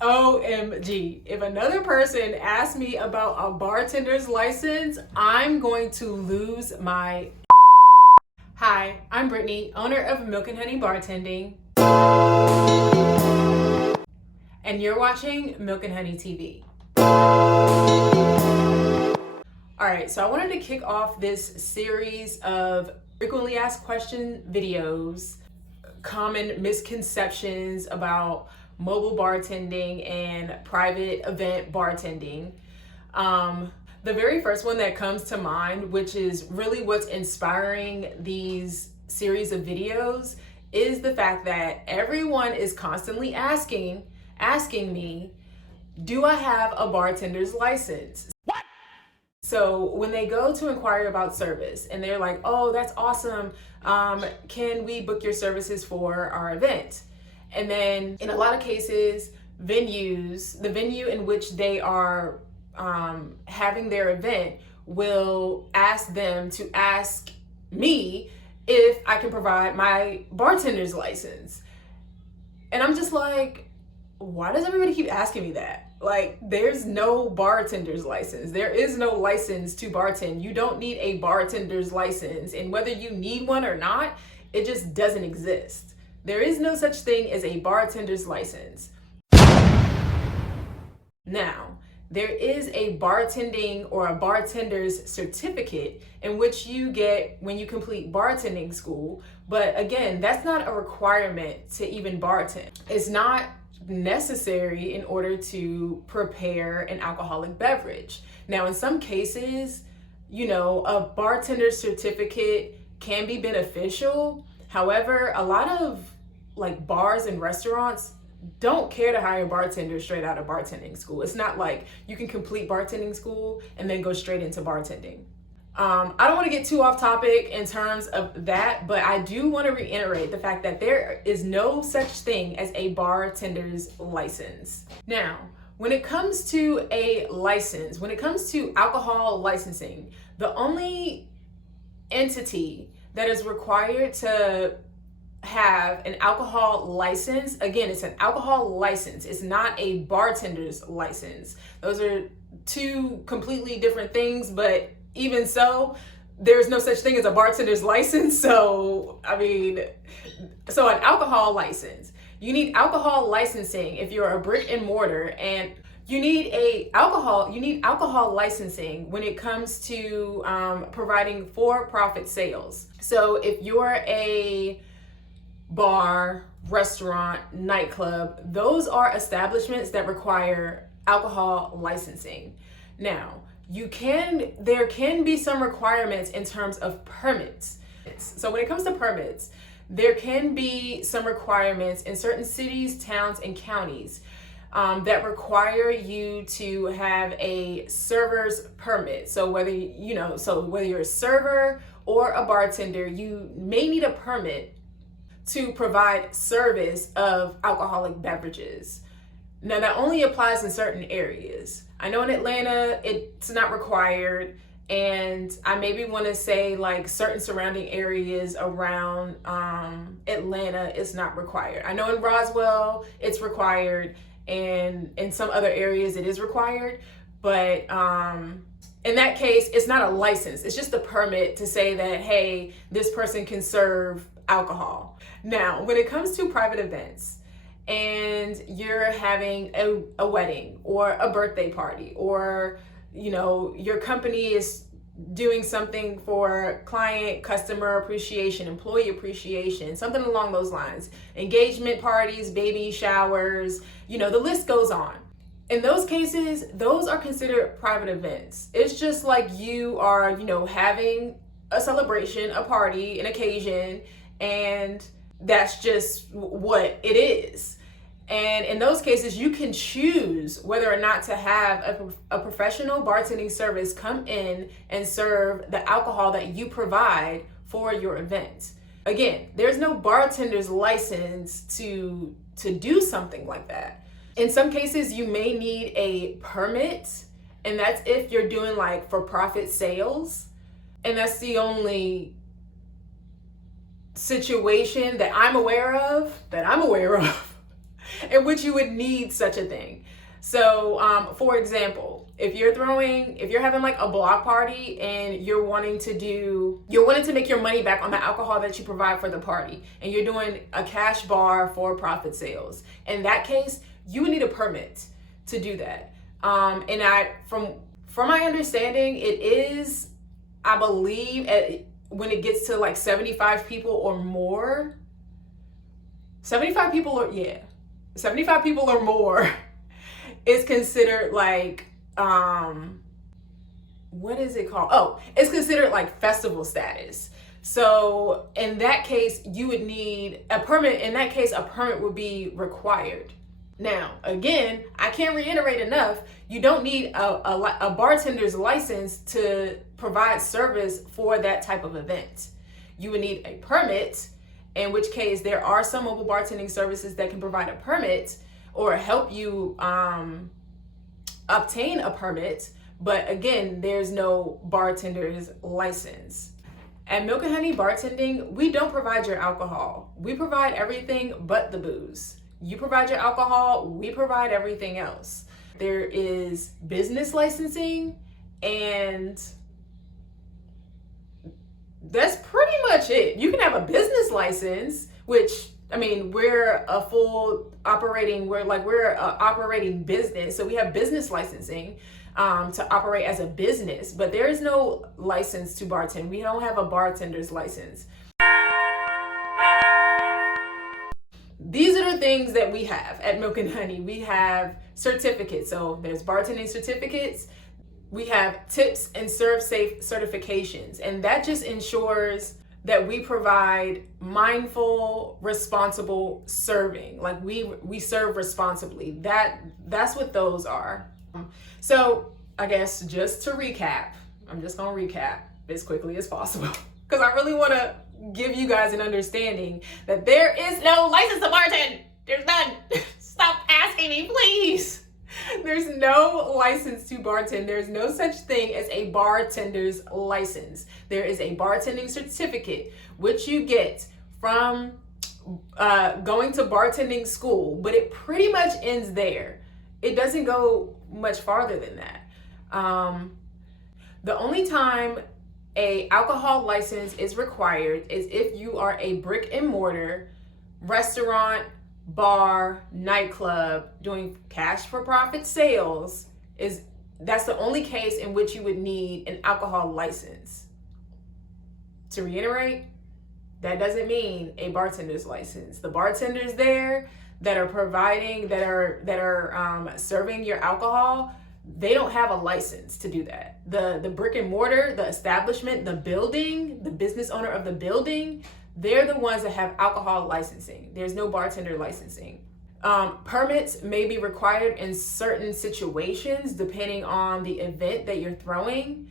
OMG. If another person asks me about a bartender's license, I'm going to lose my. Hi, I'm Brittany, owner of Milk and Honey Bartending, and you're watching Milk and Honey TV. All right, so I wanted to kick off this series of frequently asked question videos, common misconceptions about mobile bartending and private event bartending. The very first one that comes to mind, which is really what's inspiring these series of videos, is the fact that everyone is constantly asking me, do I have a bartender's license? So when they go to inquire about service and they're like, oh, that's awesome. Can we book your services for our event? And then in a lot of cases, the venue in which they are having their event will ask them to ask me if I can provide my bartender's license. And I'm just like, why does everybody keep asking me that? Like, there's no bartender's license. There is no license to bartend. You don't need a bartender's license. And whether you need one or not, it just doesn't exist. There is no such thing as a bartender's license. Now, there is a bartending or a bartender's certificate in which you get when you complete bartending school. But again, that's not a requirement to even bartend. It's not necessary in order to prepare an alcoholic beverage. Now, in some cases, a bartender's certificate can be beneficial. However, a lot of bars and restaurants don't care to hire bartenders straight out of bartending school. It's not like you can complete bartending school and then go straight into bartending. I don't want to get too off topic in terms of that, but I do want to reiterate the fact that there is no such thing as a bartender's license. Now, when it comes to a license, when it comes to alcohol licensing, the only entity that is required to have an alcohol license, again, it's an alcohol license. It's not a bartender's license. Those are two completely different things, but even so, there's no such thing as a bartender's license. So an alcohol license, you need alcohol licensing if you're a brick and mortar, and you need alcohol licensing when it comes to providing for-profit sales. So if you're a bar, restaurant, nightclub, those are establishments that require alcohol licensing. Now, there can be some requirements in terms of permits. So when it comes to permits, there can be some requirements in certain cities, towns, and counties that require you to have a server's permit. So whether you're a server or a bartender, you may need a permit to provide service of alcoholic beverages. Now, that only applies in certain areas. I know in Atlanta, it's not required, and I maybe want to say certain surrounding areas around Atlanta, it's not required. I know in Roswell, it's required, and in some other areas, it is required. But in that case, it's not a license. It's just a permit to say that, hey, this person can serve alcohol. Now, when it comes to private events, and you're having a wedding or a birthday party, or your company is doing something for client, customer appreciation, employee appreciation, something along those lines, engagement parties, baby showers, the list goes on. In those cases, those are considered private events. It's just like you are, having a celebration, a party, an occasion, and that's just what it is. And in those cases, you can choose whether or not to have a professional bartending service come in and serve the alcohol that you provide for your event. Again, there's no bartender's license to do something like that. In some cases, you may need a permit, and that's if you're doing for-profit sales. And that's the only situation that I'm aware of in which you would need such a thing. So, for example, if you're having like a block party and you're wanting to make your money back on the alcohol that you provide for the party, and you're doing a cash bar for profit sales, in that case, you would need a permit to do that. From my understanding, it is, I believe, when it gets to like 75 people or more, 75 people or more is considered like, what is it called? Oh, it's considered like festival status. So in that case, you would need a permit. In that case, a permit would be required. Now, again, I can't reiterate enough, you don't need a bartender's license to provide service for that type of event. You would need a permit, in which case there are some mobile bartending services that can provide a permit or help you obtain a permit. But again, there's no bartender's license. At Milk and Honey Bartending, we don't provide your alcohol. We provide everything but the booze. You provide your alcohol, we provide everything else. There is business licensing, and that's pretty much it. You can have a business license, which, I mean, we're a operating business. So we have business licensing to operate as a business, but there is no license to bartend. We don't have a bartender's license. These are the things that we have at Milk and Honey. We have certificates. So there's bartending certificates. We have tips and serve safe certifications. And that just ensures that we provide mindful, responsible serving. Like we serve responsibly. That's what those are. So I guess just to recap, I'm just gonna recap as quickly as possible because I really wanna give you guys an understanding that there is no license to bartend. There's none. Stop asking me, please. There's no license to bartend. There's no such thing as a bartender's license. There is a bartending certificate, which you get from going to bartending school, but it pretty much ends there. It doesn't go much farther than that. The only time a alcohol license is required is if you are a brick and mortar restaurant, bar, nightclub doing cash for profit sales. That's the only case in which you would need an alcohol license. To reiterate, that doesn't mean a bartender's license. The bartenders there that are serving your alcohol, they don't have a license to do that. The brick and mortar, the establishment, the building, the business owner of the building, they're the ones that have alcohol licensing. There's no bartender licensing. Permits may be required in certain situations depending on the event that you're throwing.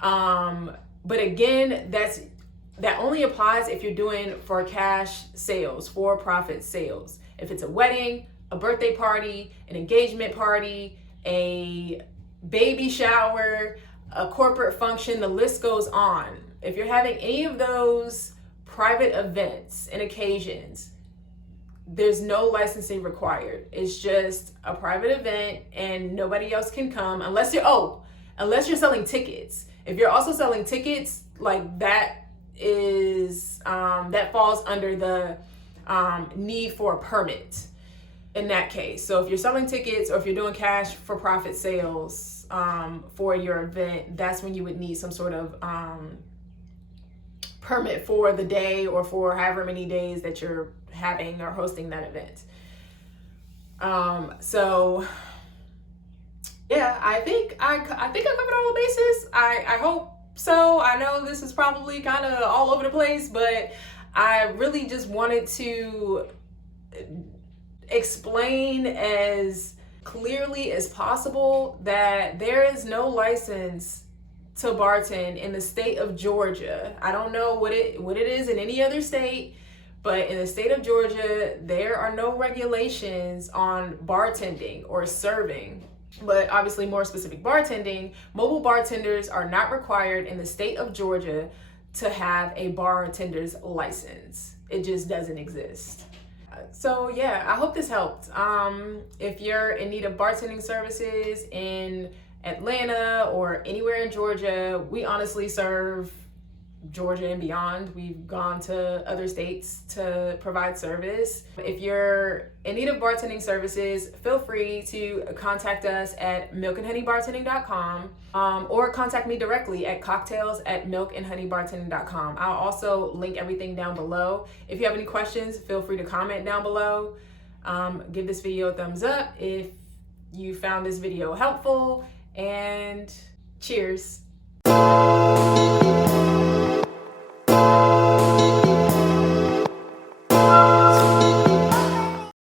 But again, that only applies if you're doing for cash sales, for profit sales. If it's a wedding, a birthday party, an engagement party, a baby shower, a corporate function, the list goes on. If you're having any of those private events and occasions, there's no licensing required. It's just a private event and nobody else can come unless you're selling tickets. If you're also selling tickets, like that falls under the need for a permit in that case. So if you're selling tickets or if you're doing cash for profit sales for your event, that's when you would need some sort of permit for the day or for however many days that you're having or hosting that event. So yeah, I think I covered all the bases. I hope so. I know this is probably kind of all over the place, but I really just wanted to explain as clearly as possible that there is no license to bartend in the state of Georgia. I don't know what it is in any other state, but in the state of Georgia, there are no regulations on bartending or serving. But obviously more specific bartending, mobile bartenders are not required in the state of Georgia to have a bartender's license. It just doesn't exist. So yeah, I hope this helped. If you're in need of bartending services in Atlanta or anywhere in Georgia, we honestly serve Georgia and beyond. We've gone to other states to provide service. If you're in need of bartending services, feel free to contact us at milkandhoneybartending.com, or contact me directly at cocktails@milkandhoneybartending.com. I'll also link everything down below. If you have any questions, feel free to comment down below. Give this video a thumbs up if you found this video helpful, and cheers.